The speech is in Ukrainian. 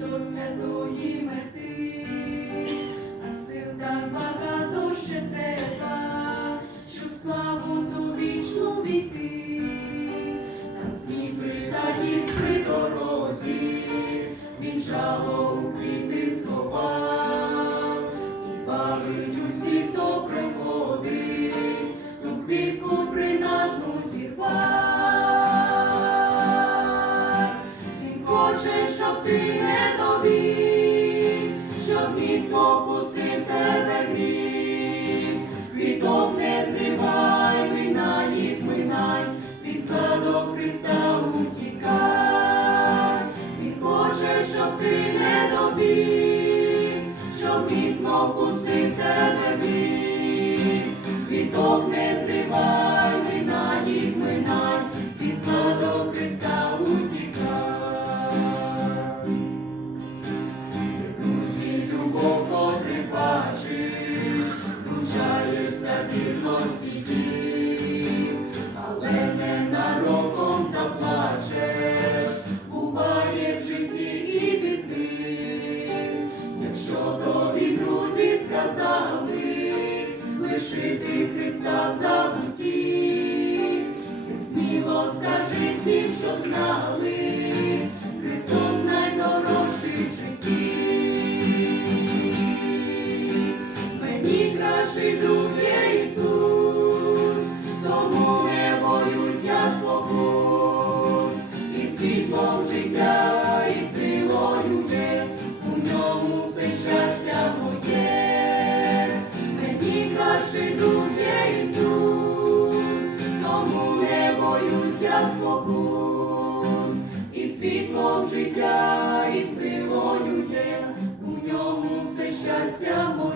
до святої мети, а сил так багато ще треба, щоб славу ту вічну війти, там сніг приданіс при дорозі, він жало у пліти слова, і бавить усіх, хто приходить. Міцно вкусив тебе гріх. Квіток не зривай, минай їх минай, від згадок Христа утікай. Він хоче, щоб ти не добіг, щоб міцно вкусив тебе гріх. Квіток не всім, щоб знали, світлом життя і силою є, у ньому все щастя моє.